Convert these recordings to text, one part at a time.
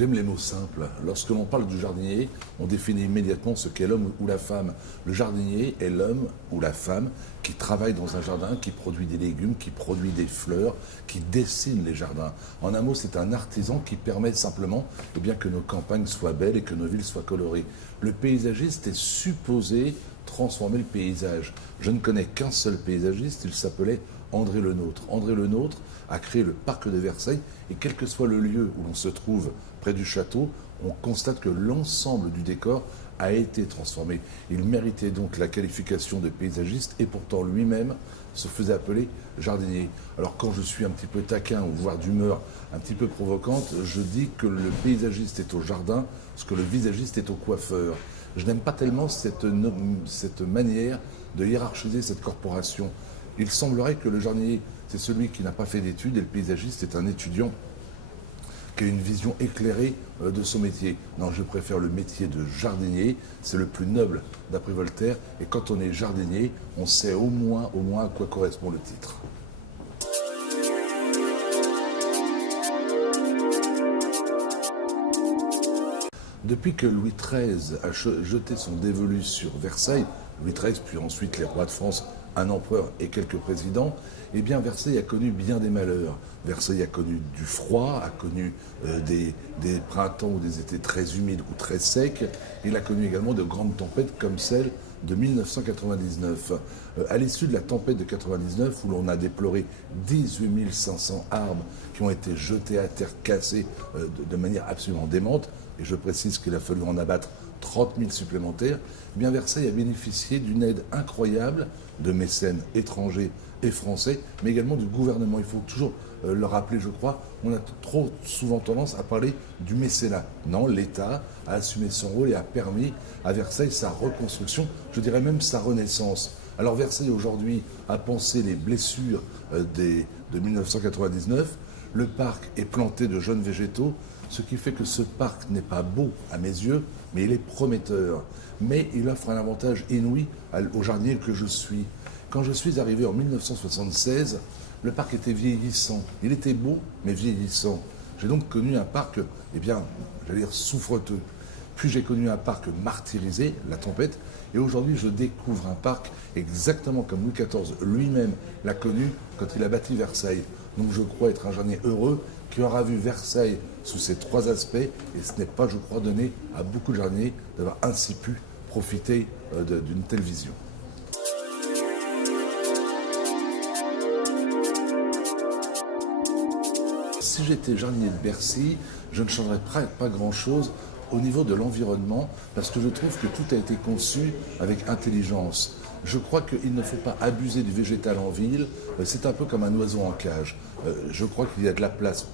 J'aime les mots simples. Lorsque l'on parle du jardinier, on définit immédiatement ce qu'est l'homme ou la femme. Le jardinier est l'homme ou la femme qui travaille dans un jardin, qui produit des légumes, qui produit des fleurs, qui dessine les jardins. En un mot, c'est un artisan qui permet simplement que nos campagnes soient belles et que nos villes soient colorées. Le paysagiste est supposé transformer le paysage. Je ne connais qu'un seul paysagiste, il s'appelait André Le Nôtre. André Le Nôtre a créé le parc de Versailles et quel que soit le lieu où l'on se trouve près du château, on constate que l'ensemble du décor a été transformé. Il méritait donc la qualification de paysagiste et pourtant lui-même se faisait appeler jardinier. Alors quand je suis un petit peu taquin ou voire d'humeur un petit peu provocante, je dis que le paysagiste est au jardin, ce que le visagiste est au coiffeur. Je n'aime pas tellement cette manière de hiérarchiser cette corporation. Il semblerait que le jardinier, c'est celui qui n'a pas fait d'études et le paysagiste est un étudiant qui a une vision éclairée de son métier. Non, je préfère le métier de jardinier, c'est le plus noble d'après Voltaire, et quand on est jardinier, on sait au moins à quoi correspond le titre. Depuis que Louis XIII a jeté son dévolu sur Versailles, Louis XIII, puis ensuite les rois de France, un empereur et quelques présidents, eh bien Versailles a connu bien des malheurs. Versailles a connu du froid, a connu des printemps ou des étés très humides ou très secs. Il a connu également de grandes tempêtes comme celle de 1999. À l'issue de la tempête de 1999, où l'on a déploré 18 500 arbres qui ont été jetés à terre, cassés de manière absolument démente, et je précise qu'il a fallu en abattre 30 000 supplémentaires, eh bien Versailles a bénéficié d'une aide incroyable de mécènes étrangers et français, mais également du gouvernement. Il faut toujours le rappeler, je crois. On a trop souvent tendance à parler du mécénat. Non, l'État a assumé son rôle et a permis à Versailles sa reconstruction, je dirais même sa renaissance. Alors Versailles aujourd'hui a pansé les blessures de 1999. Le parc est planté de jeunes végétaux, ce qui fait que ce parc n'est pas beau à mes yeux, mais il est prometteur. Mais il offre un avantage inouï au jardinier que je suis. Quand je suis arrivé en 1976, le parc était vieillissant. Il était beau, mais vieillissant. J'ai donc connu un parc, j'allais dire souffreteux. Puis j'ai connu un parc martyrisé, la tempête, et aujourd'hui je découvre un parc exactement comme Louis XIV lui-même l'a connu quand il a bâti Versailles. Donc je crois être un jardinier heureux qui aura vu Versailles sous ces trois aspects, et ce n'est pas, je crois, donné à beaucoup de jardiniers d'avoir ainsi pu profiter d'une telle vision. Si j'étais jardinier de Bercy, je ne changerais pas grand-chose au niveau de l'environnement, parce que je trouve que tout a été conçu avec intelligence. Je crois qu'il ne faut pas abuser du végétal en ville, c'est un peu comme un oiseau en cage. Je crois qu'il y a de la place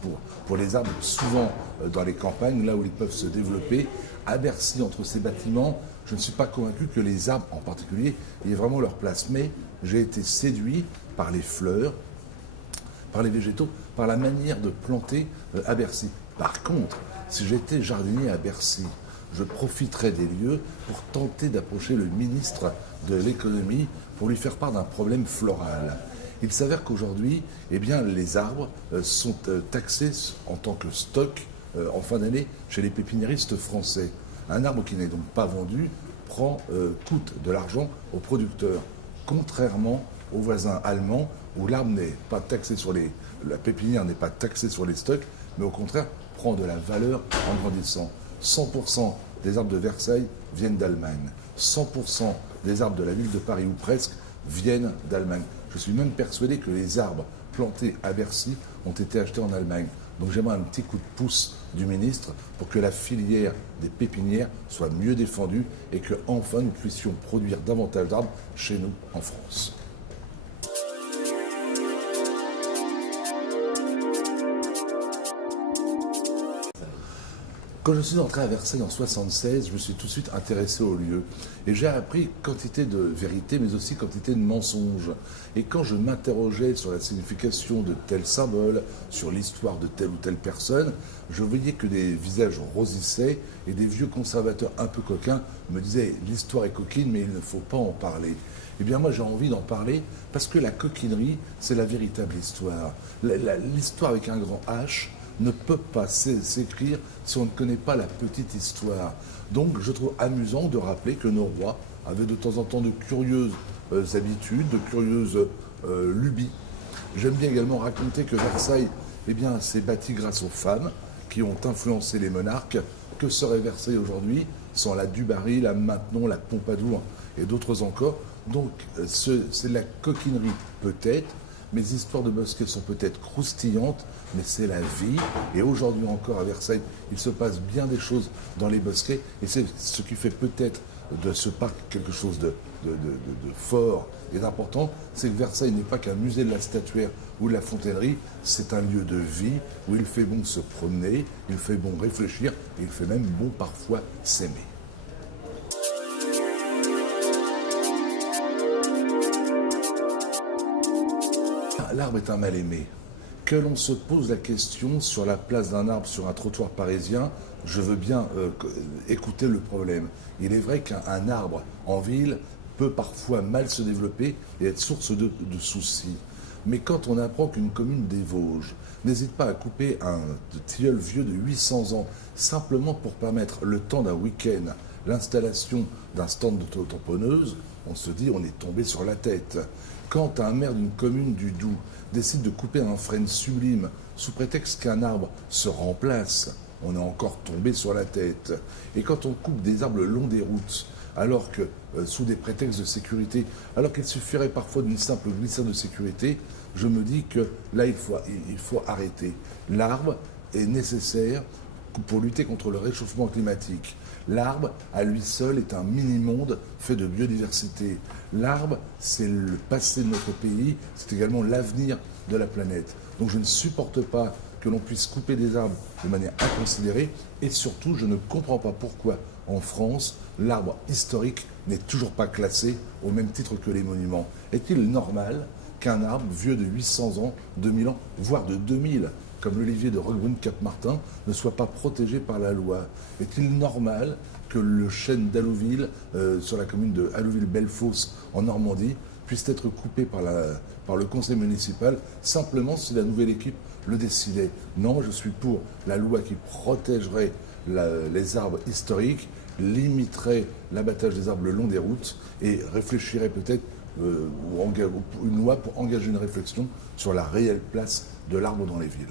pour les arbres, souvent dans les campagnes, là où ils peuvent se développer. À Bercy, entre ces bâtiments, je ne suis pas convaincu que les arbres en particulier aient vraiment leur place. Mais j'ai été séduit par les fleurs, par les végétaux, par la manière de planter à Bercy. Par contre, si j'étais jardinier à Bercy, je profiterais des lieux pour tenter d'approcher le ministre de l'économie pour lui faire part d'un problème floral. Il s'avère qu'aujourd'hui, les arbres sont taxés en tant que stock en fin d'année chez les pépiniéristes français. Un arbre qui n'est donc pas vendu coûte de l'argent aux producteurs, contrairement aux voisins allemands où l'arbre n'est pas taxé la pépinière n'est pas taxée sur les stocks, mais au contraire prend de la valeur en grandissant. 100% des arbres de Versailles viennent d'Allemagne. 100% des arbres de la ville de Paris, ou presque, viennent d'Allemagne. Je suis même persuadé que les arbres plantés à Bercy ont été achetés en Allemagne. Donc j'aimerais un petit coup de pouce du ministre pour que la filière des pépinières soit mieux défendue et que enfin nous puissions produire davantage d'arbres chez nous en France. Quand je suis entré à Versailles en 1976, je me suis tout de suite intéressé au lieu. Et j'ai appris quantité de vérité, mais aussi quantité de mensonges. Et quand je m'interrogeais sur la signification de tels symboles, sur l'histoire de telle ou telle personne, je voyais que des visages rosissaient et des vieux conservateurs un peu coquins me disaient « l'histoire est coquine, mais il ne faut pas en parler ». Eh bien moi j'ai envie d'en parler parce que la coquinerie, c'est la véritable histoire. L'histoire avec un grand H, ne peut pas s'écrire si on ne connaît pas la petite histoire. Donc je trouve amusant de rappeler que nos rois avaient de temps en temps de curieuses habitudes, de curieuses lubies. J'aime bien également raconter que Versailles, eh bien, s'est bâti grâce aux femmes qui ont influencé les monarques. Que serait Versailles aujourd'hui sans la Dubarry, la Maintenon, la Pompadour et d'autres encore? Donc c'est de la coquinerie peut-être. Mes histoires de bosquets sont peut-être croustillantes, mais c'est la vie. Et aujourd'hui encore à Versailles, il se passe bien des choses dans les bosquets. Et c'est ce qui fait peut-être de ce parc quelque chose de fort et d'important. C'est que Versailles n'est pas qu'un musée de la statuaire ou de la fontainnerie. C'est un lieu de vie où il fait bon se promener, il fait bon réfléchir, et il fait même bon parfois s'aimer. L'arbre est un mal-aimé. Que l'on se pose la question sur la place d'un arbre sur un trottoir parisien, je veux bien écouter le problème. Il est vrai qu'un arbre en ville peut parfois mal se développer et être source de soucis. Mais quand on apprend qu'une commune des Vosges n'hésite pas à couper un tilleul vieux de 800 ans simplement pour permettre le temps d'un week-end l'installation d'un stand d'auto-tamponneuse, on se dit on est tombé sur la tête. Quand un maire d'une commune du Doubs décide de couper un frêne sublime sous prétexte qu'un arbre se remplace, on est encore tombé sur la tête. Et quand on coupe des arbres le long des routes, alors que, sous des prétextes de sécurité, alors qu'il suffirait parfois d'une simple glissade de sécurité, je me dis que là, il faut arrêter. L'arbre est nécessaire pour lutter contre le réchauffement climatique. L'arbre, à lui seul, est un mini-monde fait de biodiversité. L'arbre, c'est le passé de notre pays, c'est également l'avenir de la planète. Donc je ne supporte pas que l'on puisse couper des arbres de manière inconsidérée, et surtout, je ne comprends pas pourquoi, en France, l'arbre historique n'est toujours pas classé au même titre que les monuments. Est-il normal qu'un arbre vieux de 800 ans, 2000 ans, voire de 2000, comme l'olivier de Roquebrune-Cap-Martin, ne soit pas protégé par la loi? Est-il normal que le chêne d'Allouville, sur la commune de Allouville-Bellefosse, en Normandie, puisse être coupé par le conseil municipal, simplement si la nouvelle équipe le décidait? Non, je suis pour la loi qui protégerait les arbres historiques, limiterait l'abattage des arbres le long des routes et réfléchirait peut-être une loi pour engager une réflexion sur la réelle place de l'arbre dans les villes.